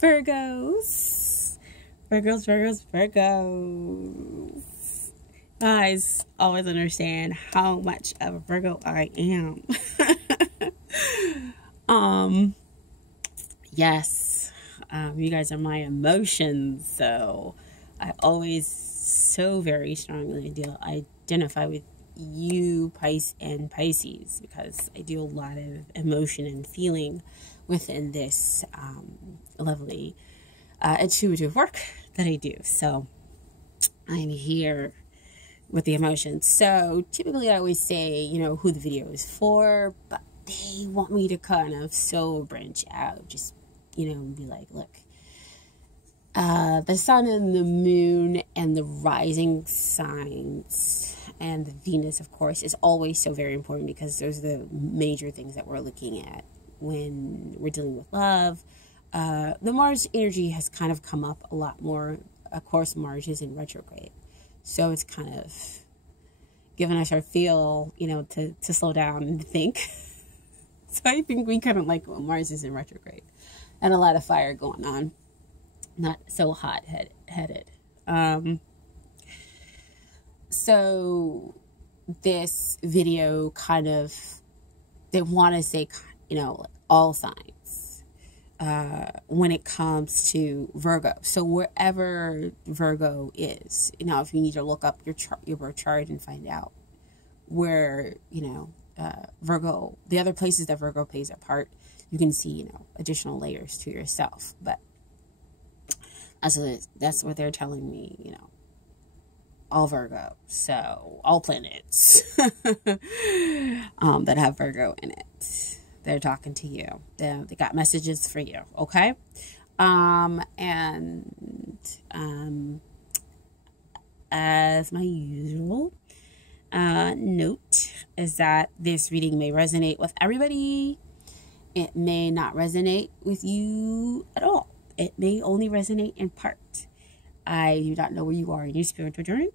Virgos. Virgos. Guys, always understand how much of a Virgo I am. Yes, you guys are my emotions, so I always so very strongly identify with you, Pisces, because I do a lot of emotion and feeling within this lovely intuitive work that I do. So I'm here with the emotions. So typically I always say, you know, who the video is for, but they want me to kind of branch out, just, you know, be like, look, the sun and the moon and the rising signs and the Venus, of course, is always so very important, because those are the major things that we're looking at when we're dealing with love. The Mars energy has kind of come up a lot more. Of course, Mars is in retrograde, so it's kind of giving us our feel, you know, to slow down and think. So I think we kind of like when Mars is in retrograde and a lot of fire going on, not so hot-headed. So this video kind of, they want to say, you know, like all signs when it comes to Virgo. So wherever Virgo is, you know, if you need to look up your birth chart and find out where, you know, Virgo, the other places that Virgo plays a part, you can see, you know, additional layers to yourself. But that's what they're telling me, you know, all Virgo, so all planets that have Virgo in it, they're talking to you. They got messages for you, okay? As my usual note is that this reading may resonate with everybody. It may not resonate with you at all. It may only resonate in part. I do not know where you are in your spiritual journey,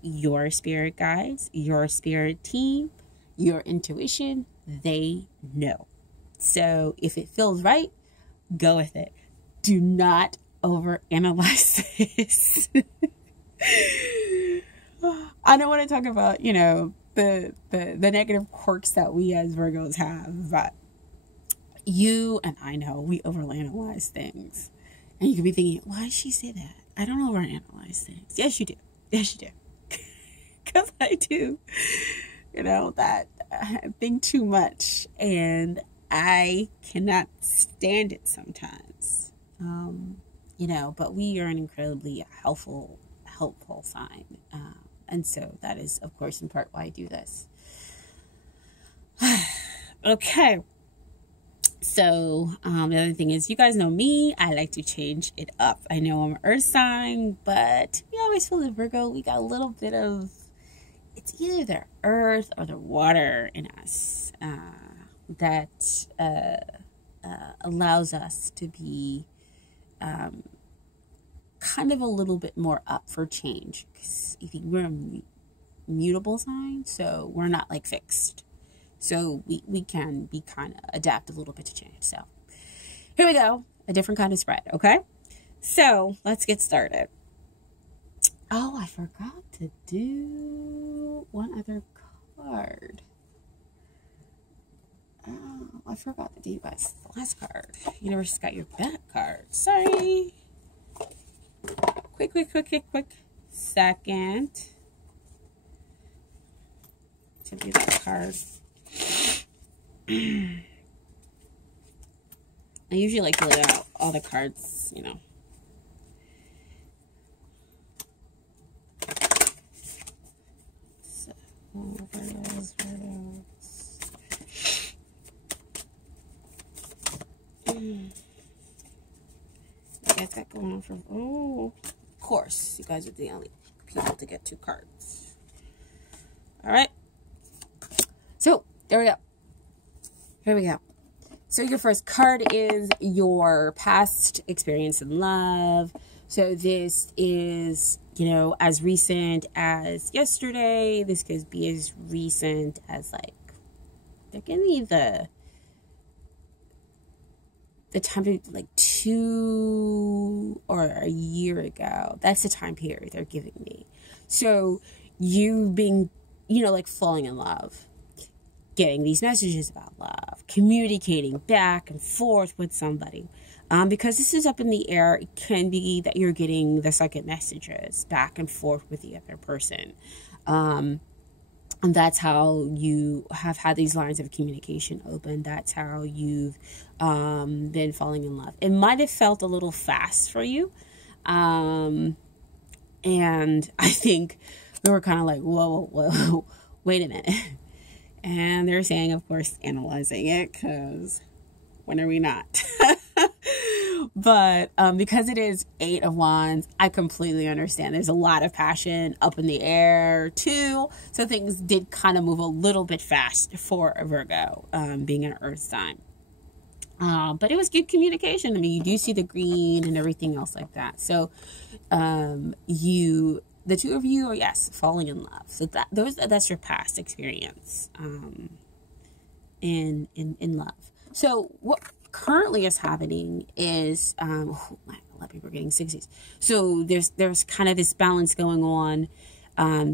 your spirit guides, your spirit team, your intuition, they know. So if it feels right, go with it. Do not overanalyze this. I don't want to talk about, you know, the negative quirks that we as Virgos have, but you and I know we overanalyze things. And you could be thinking, why did she say that? I don't overanalyze things. Yes, you do. Yes, you do. Because I do. You know, that I think too much. And I cannot stand it sometimes. You know, but we are an incredibly helpful sign. And so that is, of course, in part why I do this. Okay. So, the other thing is, you guys know me, I like to change it up. I know I'm an earth sign, but we always feel that Virgo, we got a little bit of, it's either the earth or the water in us that allows us to be kind of a little bit more up for change. Because we're a mutable sign, so we're not like fixed. So we can be kind of adapt a little bit to change. So here we go. A different kind of spread. Okay. So let's get started. Oh, I forgot to do one other card. Oh, I forgot to do you guys the last card. Universe got your back card. Sorry. Quick second to do that card. I usually like to lay out all the cards, you know. So, Virgos. You guys got going on from, oh, of course, you guys are the only people to get 2 cards. All right. So, there we go. Here we go. So your first card is your past experience in love. So this is, you know, as recent as yesterday. This could be as recent as, like, they're giving me the time to, like, 2 or a year ago. That's the time period they're giving me. So you being, like falling in love, getting these messages about love, communicating back and forth with somebody. Because this is up in the air, it can be that you're getting the second messages back and forth with the other person. And that's how you have had these lines of communication open. That's how you've been falling in love. It might have felt a little fast for you. And I think we were kind of like, whoa, wait a minute. And they're saying, of course, analyzing it, because when are we not? But because it is 8 of Wands, I completely understand. There's a lot of passion up in the air too. So things did kind of move a little bit fast for a Virgo, being an earth sign. But it was good communication. I mean, you do see the green and everything else like that. So the two of you are, yes, falling in love. So that's your past experience in love. So what currently is happening is, a lot of people are getting 60s. So there's kind of this balance going on.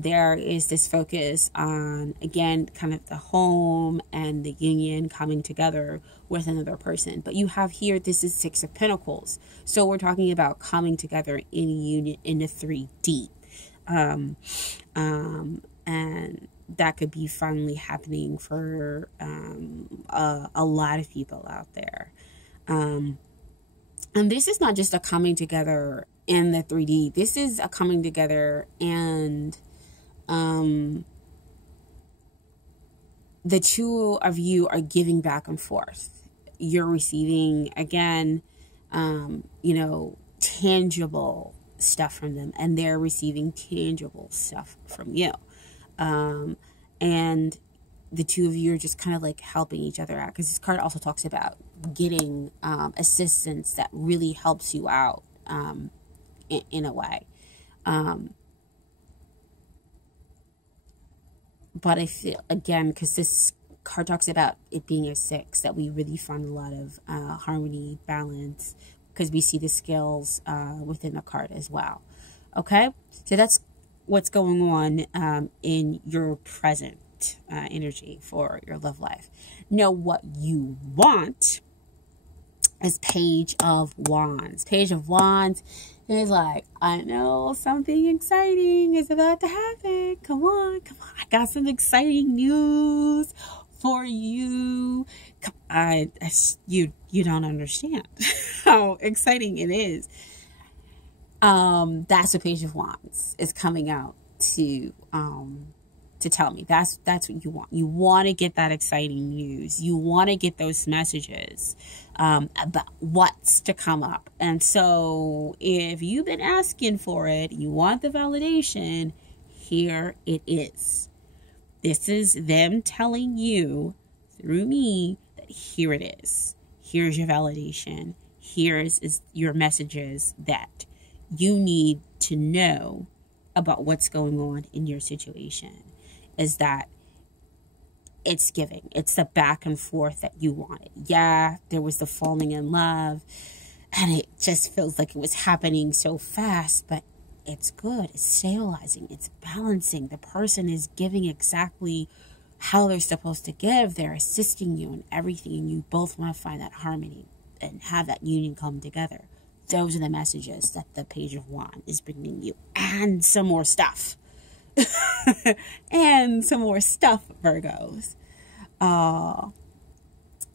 There is this focus on, again, kind of the home and the union coming together with another person. But you have here, this is 6 of Pentacles. So we're talking about coming together in a union in the 3D. And that could be finally happening for a lot of people out there. And this is not just a coming together in the 3D. This is a coming together, and the two of you are giving back and forth. You're receiving, again, tangible stuff from them, and they're receiving tangible stuff from you. And the two of you are just kind of like helping each other out, because this card also talks about getting assistance that really helps you out in a way. But I feel, again, because this card talks about it being a 6, that we really find a lot of harmony, balance, because we see the scales within the card as well. Okay, so that's what's going on in your present energy for your love life. Now, what you want is Page of Wands. Page of Wands is like, I know something exciting is about to happen. Come on. I got some exciting news for you. You don't understand how exciting it is. That's what Page of Wands is coming out to tell me. That's what you want. You want to get that exciting news. You want to get those messages about what's to come up. And so if you've been asking for it, you want the validation, here it is. This is them telling you through me that here it is. Here's your validation. Here's your messages that you need to know about what's going on in your situation. Is that it's giving. It's the back and forth that you wanted. Yeah, there was the falling in love, and it just feels like it was happening so fast, but it's good. It's stabilizing. It's balancing. The person is giving exactly how they're supposed to give. They're assisting you in everything, and you both want to find that harmony and have that union come together. Those are the messages that the Page of Wands is bringing you, and some more stuff. And some more stuff, Virgos.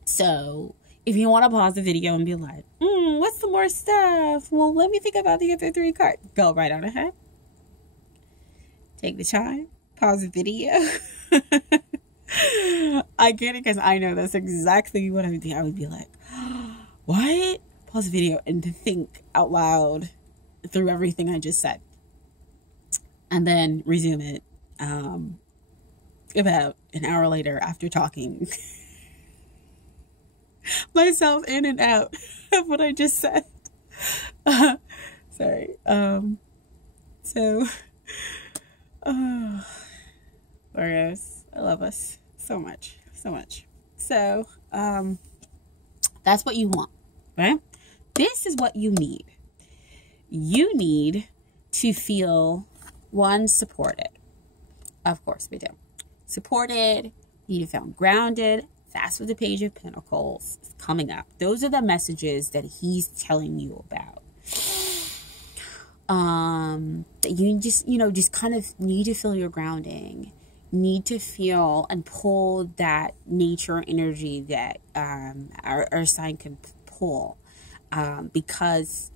So if you want to pause the video and be like, what's the more stuff? Well, let me think about the other 3 cards. Go right on ahead. Take the time. Pause the video. I get it, because I know that's exactly what I would be. I would be like, what? Pause the video and to think out loud through everything I just said. And then resume it about an hour later after talking myself in and out of what I just said. Sorry. Virgos, I love us so much. So, that's what you want, right? this is what you need. You need to feel, one, supported. Of course we do. Supported. You need to feel grounded. That's what the Page of Pentacles is coming up. Those are the messages that he's telling you about. That you just, just kind of need to feel your grounding. Need to feel and pull that nature energy that our sign can pull. Because,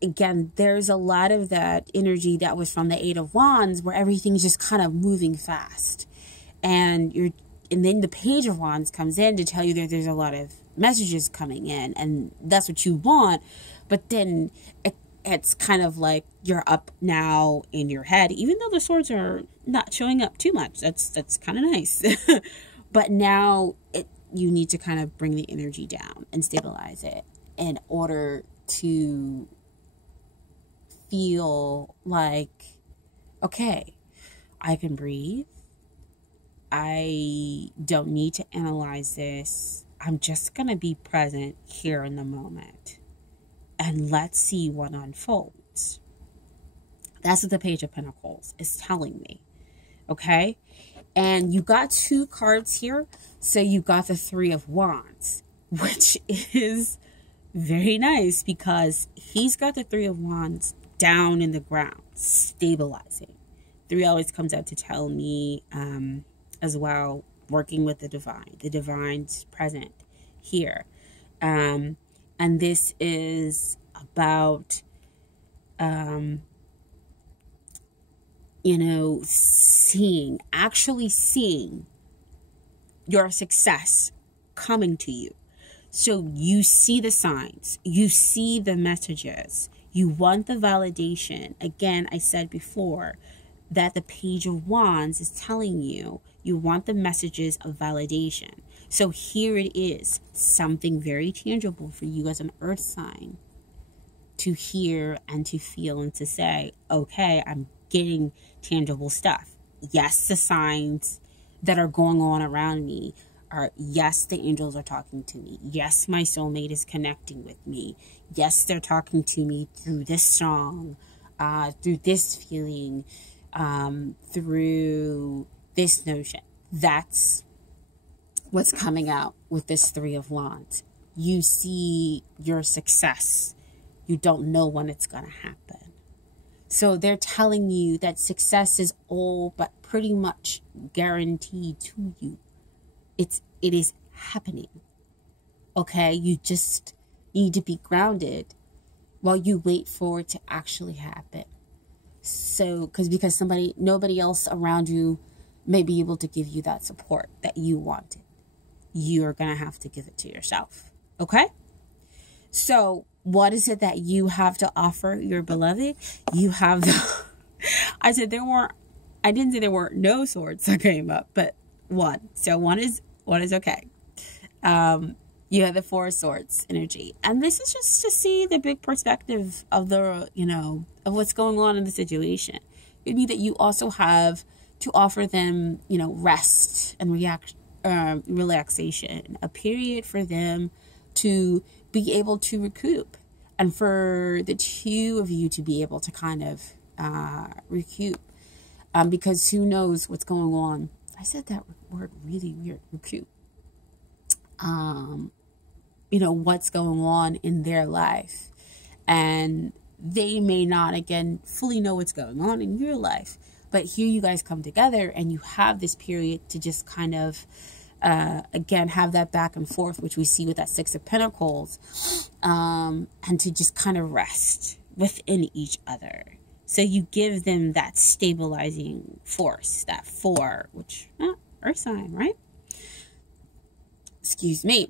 again, there's a lot of that energy that was from the Eight of Wands where everything's just kind of moving fast. And then the Page of Wands comes in to tell you that there's a lot of messages coming in, and that's what you want. But then it's kind of like you're up now in your head, even though the swords are not showing up too much. That's kind of nice. But now you need to kind of bring the energy down and stabilize it in order to feel like, okay, I can breathe. I don't need to analyze this. I'm just going to be present here in the moment. And let's see what unfolds. That's what the Page of Pentacles is telling me. Okay? And you got two cards here. So you got the Three of Wands, which is very nice because he's got the Three of Wands down in the ground, stabilizing. Three always comes out to tell me as well, working with the divine. The divine's present here. And this is about, actually seeing your success coming to you. So you see the signs, you see the messages, you want the validation. Again, I said before that the Page of Wands is telling you, you want the messages of validation. So here it is, something very tangible for you as an earth sign to hear and to feel and to say, okay, I'm getting tangible stuff. Yes, the signs that are going on around me are, yes, the angels are talking to me. Yes, my soulmate is connecting with me. Yes, they're talking to me through this song, through this feeling, through this notion. That's what's coming out with this Three of Wands. You see your success. You don't know when it's going to happen. So they're telling you that success is all but pretty much guaranteed to you. It is happening. Okay? You just need to be grounded while you wait for it to actually happen. So, because nobody else around you may be able to give you that support that you wanted. You're going to have to give it to yourself. Okay? So, what is it that you have to offer your beloved? You have I didn't say there weren't no swords that came up, but one. So one is okay. You have the Four of Swords energy. And this is just to see the big perspective of of what's going on in the situation. It would be that you also have to offer them, rest and relaxation, a period for them to be able to recoup, and for the two of you to be able to kind of recoup, because who knows what's going on. I said that word really weird, recoup. What's going on in their life, and they may not, again, fully know what's going on in your life, but here you guys come together and you have this period to just kind of again, have that back and forth, which we see with that Six of Pentacles, and to just kind of rest within each other. So you give them that stabilizing force, that Four, which, earth sign, right? Excuse me.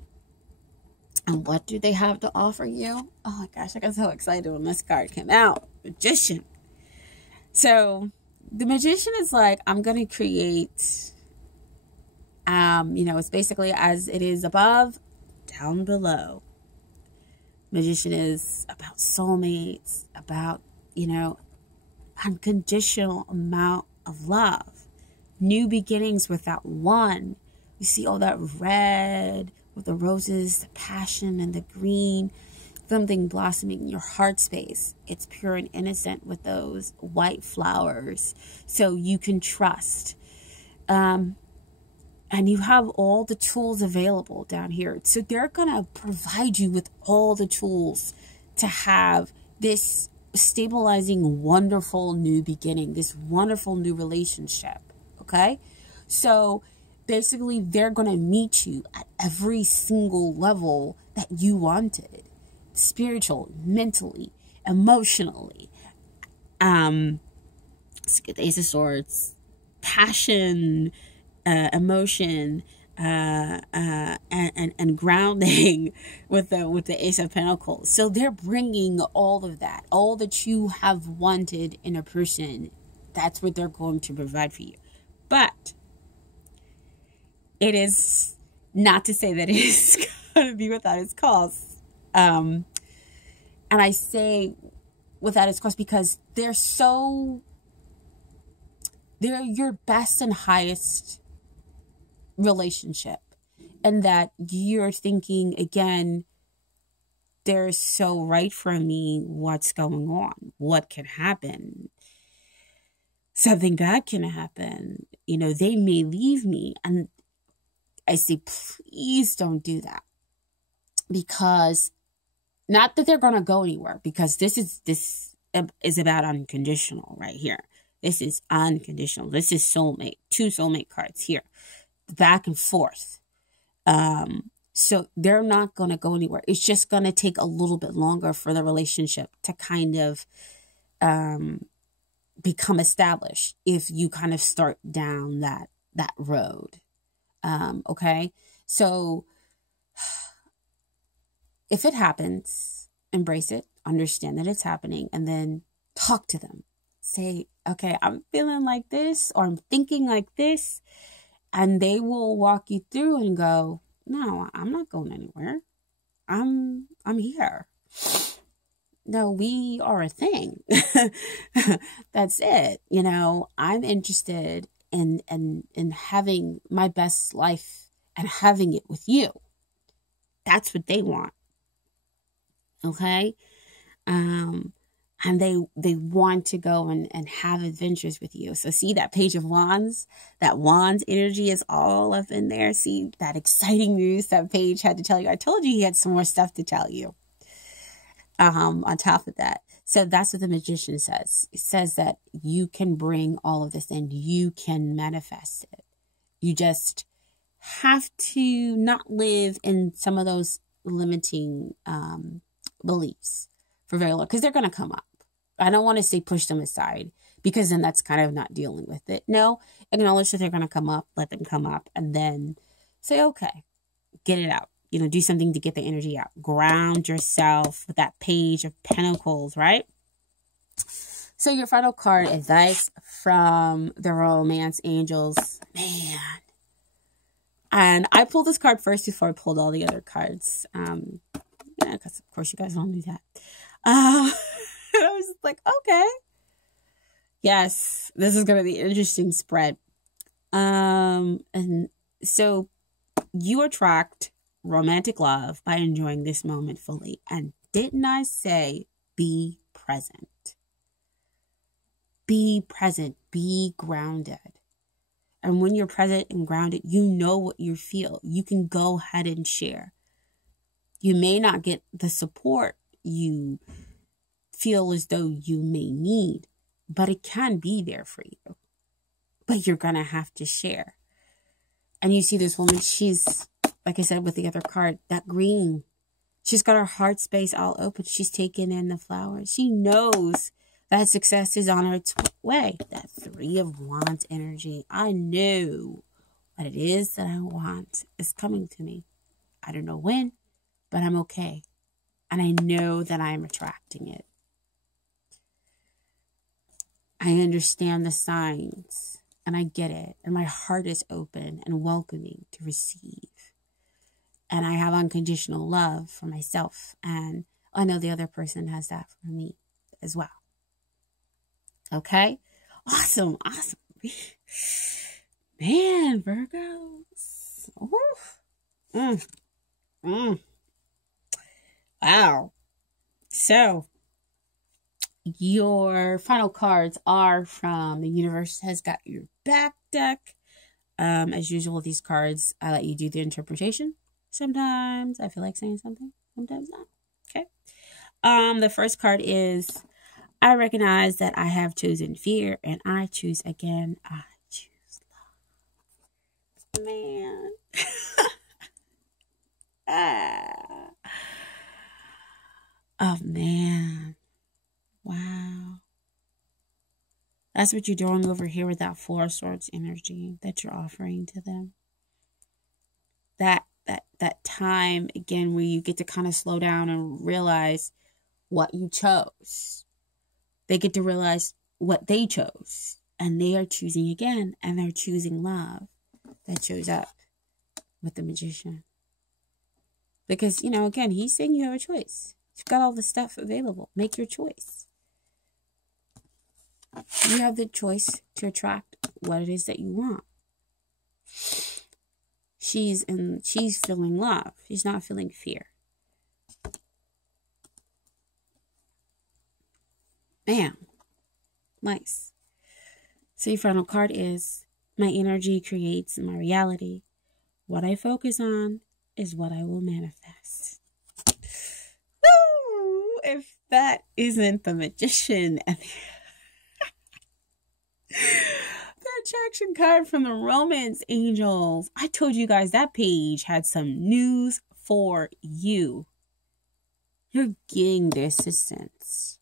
And what do they have to offer you? Oh my gosh, I got so excited when this card came out. Magician. So the Magician is like, I'm going to create... it's basically as it is above, down below. Magician is about soulmates, about, unconditional amount of love. New beginnings with that one. You see all that red with the roses, the passion, and the green, something blossoming in your heart space. It's pure and innocent with those white flowers. So you can trust. And you have all the tools available down here. So they're going to provide you with all the tools to have this stabilizing, wonderful new beginning, this wonderful new relationship. Okay? So basically, they're going to meet you at every single level that you wanted. Spiritual, mentally, emotionally. Let's get the Ace of Swords. Passion, emotion, and grounding with the Ace of Pentacles. So they're bringing all of that, all that you have wanted in a person. That's what they're going to provide for you. But it is not to say that it is going to be without its costs. And I say without its cost because they're your best and highest relationship. And that you're thinking, again, they're so right for me. What's going on? What can happen? Something bad can happen. You know, they may leave me. And I say, please don't do that. Because not that they're going to go anywhere, because this is about unconditional right here. This is unconditional. This is soulmate. 2 soulmate cards here. Back and forth. So they're not going to go anywhere. It's just going to take a little bit longer for the relationship to kind of become established if you kind of start down that road. Okay? So if it happens, embrace it, understand that it's happening, and then talk to them. Say, okay, I'm feeling like this, or I'm thinking like this, and they will walk you through and go, no, I'm not going anywhere. I'm here. No, we are a thing. That's it. You know, I'm interested in having my best life and having it with you. That's what they want. Okay? And they want to go and have adventures with you. So see that Page of Wands? That Wands energy is all up in there. See that exciting news that Page had to tell you. I told you he had some more stuff to tell you. On top of that. So that's what the Magician says. It says that you can bring all of this and you can manifest it. You just have to not live in some of those limiting beliefs for very long, because they're going to come up. I don't want to say push them aside, because then that's kind of not dealing with it. No, acknowledge that they're going to come up, let them come up, and then say, okay, get it out. You know, do something to get the energy out. Ground yourself with that Page of Pentacles, right? So your final card, advice from the Romance Angels. Man. And I pulled this card first before I pulled all the other cards. Yeah, because of course you guys all knew that. I was just like, okay. Yes, this is going to be an interesting spread. And so you attract romantic love by enjoying this moment fully. And didn't I say be present? Be present. Be grounded. And when you're present and grounded, you know what you feel. You can go ahead and share. You may not get the support you feel as though you may need, but it can be there for you. But you're going to have to share. And you see this woman, she's, like I said with the other card, that green. She's got her heart space all open. She's taking in the flowers. She knows that success is on its way. That 3 of Wands energy. I know what it is that I want is coming to me. I don't know when, but I'm okay. And I know that I'm attracting it. I understand the signs and I get it. And my heart is open and welcoming to receive. And I have unconditional love for myself. And I know the other person has that for me as well. Okay? Awesome. Awesome. Man, Virgos. Mm. Wow. So your final cards are from the Universe Has Got Your Back deck. As usual, these cards, I let you do the interpretation. Sometimes I feel like saying something, sometimes not. Okay. The first card is, I recognize that I have chosen fear and I choose again. I choose love. Man. Ah. Oh, man. Wow. That's what you're doing over here with that Four of Swords energy that you're offering to them. That time, again, where you get to kind of slow down and realize what you chose. They get to realize what they chose. And they are choosing again. And they're choosing love. That shows up with the Magician. Because, again, he's saying you have a choice. You've got all the stuff available. Make your choice. You have the choice to attract what it is that you want. She's feeling love. She's not feeling fear. Bam. Nice. So your final card is, my energy creates my reality. What I focus on is what I will manifest. Woo! If that isn't the Magician and the attraction card from the Romance Angels. I told you guys that page had some news for you. You're getting the assistance.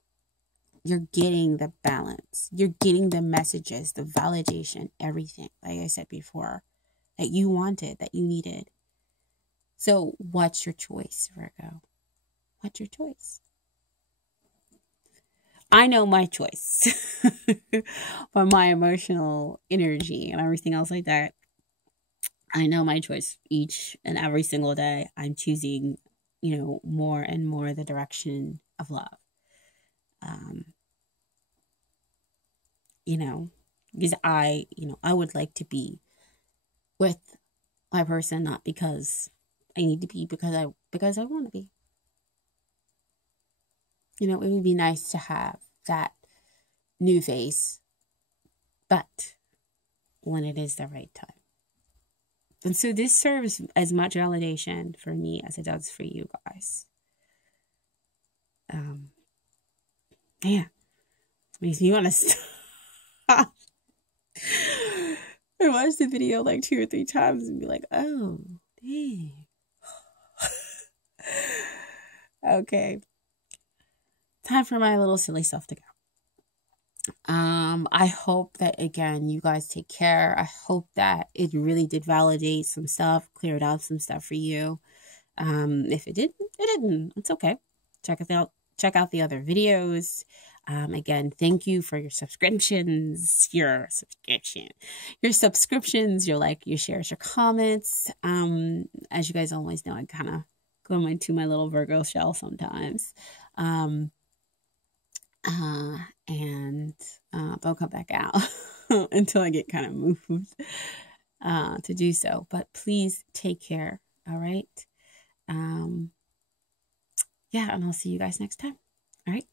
You're getting the balance. You're getting the messages, the validation, everything. Like I said before, that you wanted, that you needed. So what's your choice, Virgo? What's your choice? I know my choice for my emotional energy and everything else like that. I know my choice each and every single day. I'm choosing, more and more the direction of love. Because I would like to be with my person, not because I need to be, because I want to be. It would be nice to have that new face, but when it is the right time. And so this serves as much validation for me as it does for you guys. Yeah. Makes me want to stop. I watched the video like 2 or 3 times and be like, oh, dang. Okay. Time for my little silly self to go. I hope that, again, you guys take care. I hope that it really did validate some stuff, cleared up some stuff for you. If it didn't, it didn't. It's okay. Check out the other videos. Again, thank you for your subscriptions, your like, your shares, your comments. As you guys always know, I kind of go into my little Virgo shell sometimes. And they'll come back out until I get kind of moved to do so. But please take care. All right. Yeah, and I'll see you guys next time. All right.